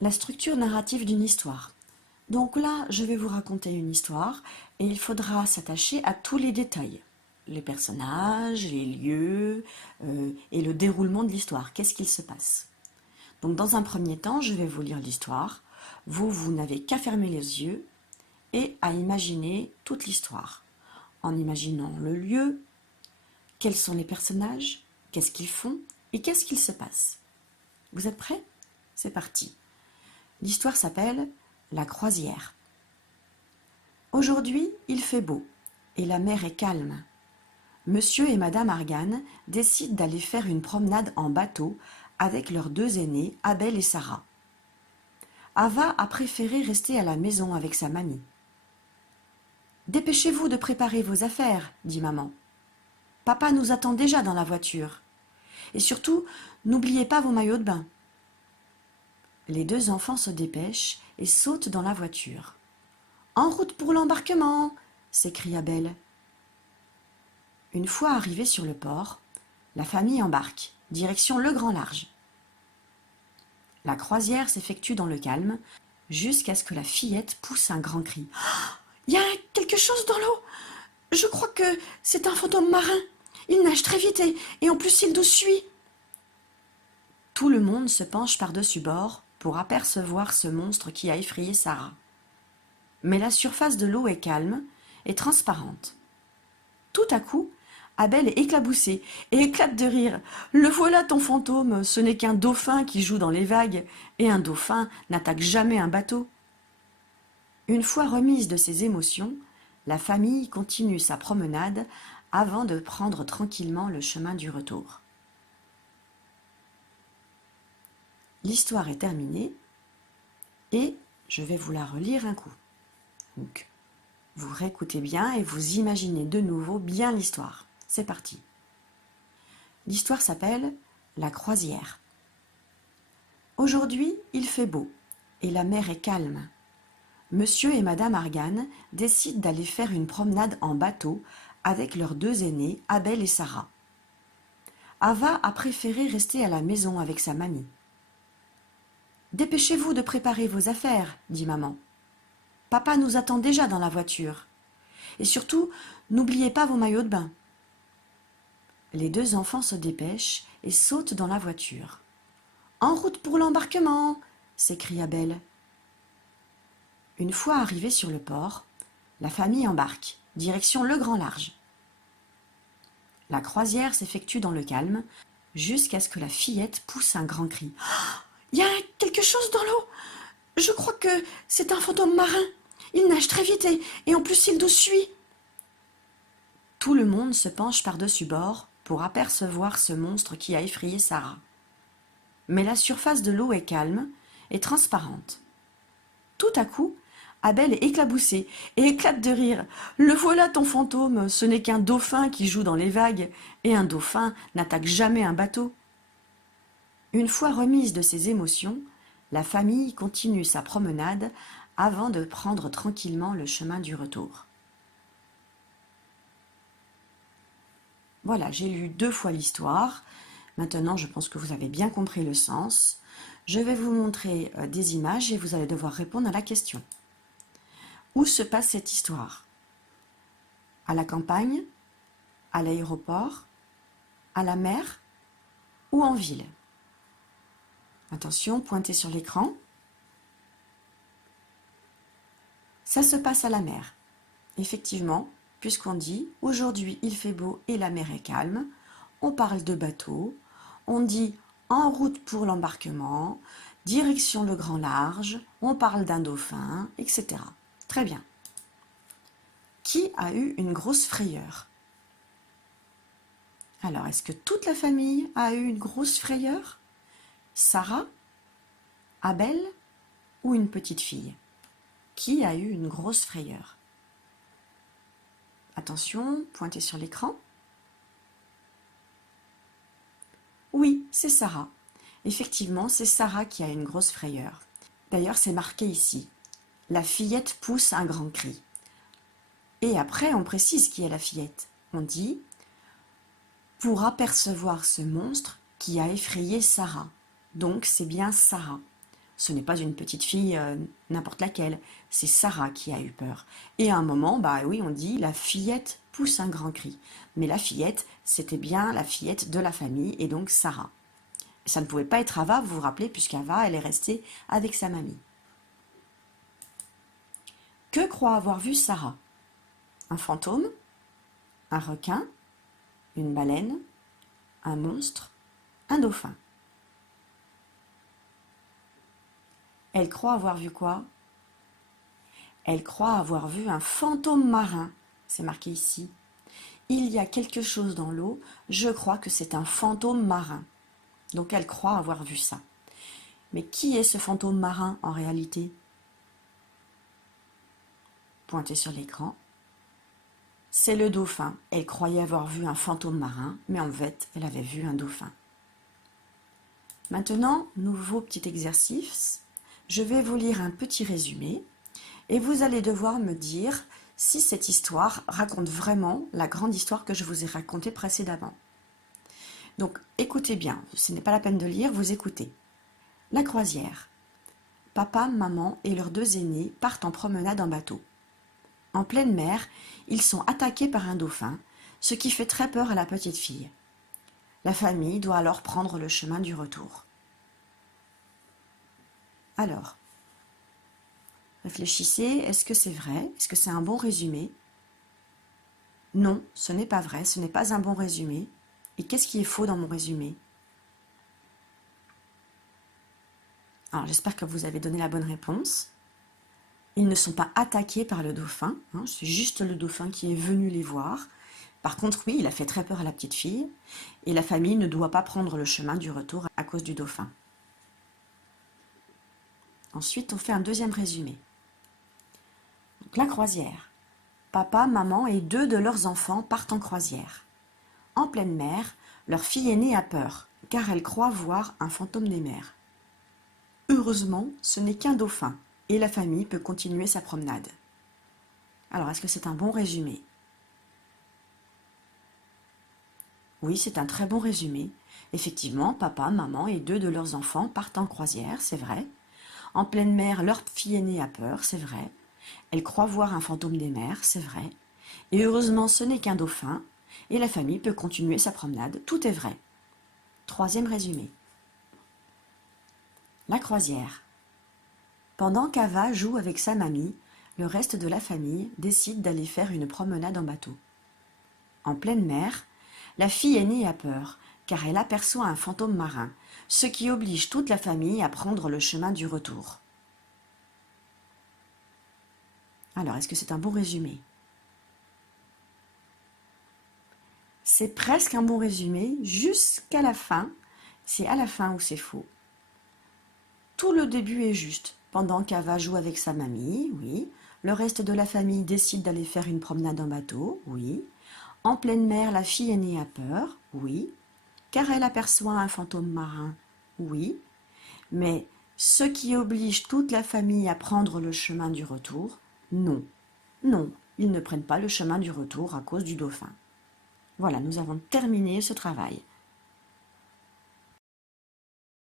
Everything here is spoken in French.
La structure narrative d'une histoire. Donc là, je vais vous raconter une histoire et il faudra s'attacher à tous les détails. Les personnages, les lieux et le déroulement de l'histoire. Qu'est-ce qu'il se passe? Donc dans un premier temps, je vais vous lire l'histoire. Vous n'avez qu'à fermer les yeux et à imaginer toute l'histoire. En imaginant le lieu, quels sont les personnages, qu'est-ce qu'ils font et qu'est-ce qu'il se passe. Vous êtes prêts? C'est parti. L'histoire s'appelle La croisière. Aujourd'hui, il fait beau et la mer est calme. Monsieur et Madame Argan décident d'aller faire une promenade en bateau avec leurs deux aînés, Abel et Sarah. Ava a préféré rester à la maison avec sa mamie. Dépêchez-vous de préparer vos affaires, dit maman. Papa nous attend déjà dans la voiture. Et surtout, n'oubliez pas vos maillots de bain. Les deux enfants se dépêchent et sautent dans la voiture. En route pour l'embarquement, s'écria Belle. Une fois arrivés sur le port, la famille embarque, direction le grand large. La croisière s'effectue dans le calme, jusqu'à ce que la fillette pousse un grand cri. « Il y a quelque chose dans l'eau! Je crois que c'est un fantôme marin. Il nage très vite et en plus il nous suit. » Tout le monde se penche par-dessus bord pour apercevoir ce monstre qui a effrayé Sarah. Mais la surface de l'eau est calme et transparente. Tout à coup, Abel est éclaboussé et éclate de rire. « Le voilà ton fantôme, ce n'est qu'un dauphin qui joue dans les vagues, et un dauphin n'attaque jamais un bateau. » Une fois remise de ses émotions, la famille continue sa promenade avant de prendre tranquillement le chemin du retour. L'histoire est terminée et je vais vous la relire un coup. Donc, vous réécoutez bien et vous imaginez de nouveau bien l'histoire. C'est parti. L'histoire s'appelle La croisière. Aujourd'hui, il fait beau et la mer est calme. Monsieur et Madame Argan décident d'aller faire une promenade en bateau avec leurs deux aînés, Abel et Sarah. Ava a préféré rester à la maison avec sa mamie. Dépêchez-vous de préparer vos affaires, dit maman. Papa nous attend déjà dans la voiture. Et surtout, n'oubliez pas vos maillots de bain. Les deux enfants se dépêchent et sautent dans la voiture. En route pour l'embarquement, s'écria Belle. Une fois arrivés sur le port, la famille embarque, direction le grand large. La croisière s'effectue dans le calme, jusqu'à ce que la fillette pousse un grand cri. « Il y a quelque chose dans l'eau! Je crois que c'est un fantôme marin. Il nage très vite et en plus il nous suit. » Tout le monde se penche par-dessus bord pour apercevoir ce monstre qui a effrayé Sarah. Mais la surface de l'eau est calme et transparente. Tout à coup, Abel est éclaboussé et éclate de rire. « Le voilà ton fantôme, ce n'est qu'un dauphin qui joue dans les vagues, et un dauphin n'attaque jamais un bateau. » Une fois remise de ses émotions, la famille continue sa promenade avant de prendre tranquillement le chemin du retour. Voilà, j'ai lu 2 fois l'histoire. Maintenant, je pense que vous avez bien compris le sens. Je vais vous montrer des images et vous allez devoir répondre à la question. Où se passe cette histoire? À la campagne? À l'aéroport? À la mer? Ou en ville? Attention, pointez sur l'écran. Ça se passe à la mer. Effectivement, puisqu'on dit « aujourd'hui il fait beau et la mer est calme », on parle de bateau, on dit « en route pour l'embarquement », direction le grand large, on parle d'un dauphin, etc. Très bien. Qui a eu une grosse frayeur? Alors, est-ce que toute la famille a eu une grosse frayeur? Sarah? Abel? Ou une petite fille? Qui a eu une grosse frayeur? Attention, pointez sur l'écran. Oui, c'est Sarah. Effectivement, c'est Sarah qui a une grosse frayeur. D'ailleurs, c'est marqué ici. La fillette pousse un grand cri. Et après, on précise qui est la fillette. On dit « pour apercevoir ce monstre qui a effrayé Sarah ». Donc, c'est bien Sarah. Ce n'est pas une petite fille n'importe laquelle, c'est Sarah qui a eu peur. Et à un moment, bah oui, on dit la fillette pousse un grand cri. Mais la fillette, c'était bien la fillette de la famille, et donc Sarah. Ça ne pouvait pas être Ava, vous vous rappelez, puisqu'Ava, elle est restée avec sa mamie. Que croit avoir vu Sarah? Un fantôme? Un requin? Une baleine? Un monstre? Un dauphin? Elle croit avoir vu quoi? Elle croit avoir vu un fantôme marin. C'est marqué ici. Il y a quelque chose dans l'eau, je crois que c'est un fantôme marin. Donc elle croit avoir vu ça. Mais qui est ce fantôme marin en réalité? Pointez sur l'écran. C'est le dauphin. Elle croyait avoir vu un fantôme marin, mais en fait, elle avait vu un dauphin. Maintenant, nouveau petit exercice. Je vais vous lire un petit résumé et vous allez devoir me dire si cette histoire raconte vraiment la grande histoire que je vous ai racontée précédemment. Donc, écoutez bien, ce n'est pas la peine de lire, vous écoutez. La croisière. Papa, maman et leurs deux aînés partent en promenade en bateau. En pleine mer, ils sont attaqués par un dauphin, ce qui fait très peur à la petite fille. La famille doit alors prendre le chemin du retour. Alors, réfléchissez, est-ce que c'est vrai? Est-ce que c'est un bon résumé? Non, ce n'est pas vrai, ce n'est pas un bon résumé. Et qu'est-ce qui est faux dans mon résumé? Alors, j'espère que vous avez donné la bonne réponse. Ils ne sont pas attaqués par le dauphin, hein, c'est juste le dauphin qui est venu les voir. Par contre, oui, il a fait très peur à la petite fille, et la famille ne doit pas prendre le chemin du retour à cause du dauphin. Ensuite, on fait un deuxième résumé. Donc, la croisière. Papa, maman et deux de leurs enfants partent en croisière. En pleine mer, leur fille aînée a peur, car elle croit voir un fantôme des mers. Heureusement, ce n'est qu'un dauphin, et la famille peut continuer sa promenade. Alors, est-ce que c'est un bon résumé? Oui, c'est un très bon résumé. Effectivement, papa, maman et deux de leurs enfants partent en croisière, c'est vrai. En pleine mer, leur fille aînée a peur, c'est vrai. Elle croit voir un fantôme des mers, c'est vrai. Et heureusement, ce n'est qu'un dauphin, et la famille peut continuer sa promenade, tout est vrai. Troisième résumé. La croisière. Pendant qu'Ava joue avec sa mamie, le reste de la famille décide d'aller faire une promenade en bateau. En pleine mer, la fille aînée a peur, car elle aperçoit un fantôme marin, ce qui oblige toute la famille à prendre le chemin du retour. Alors, est-ce que c'est un bon résumé? C'est presque un bon résumé, jusqu'à la fin. C'est à la fin où c'est faux. Tout le début est juste. Pendant qu'Ava joue avec sa mamie, oui. Le reste de la famille décide d'aller faire une promenade en bateau, oui. En pleine mer, la fille aînée a peur, oui. Car elle aperçoit un fantôme marin, oui. Mais ce qui oblige toute la famille à prendre le chemin du retour, non. Non, ils ne prennent pas le chemin du retour à cause du dauphin. Voilà, nous avons terminé ce travail.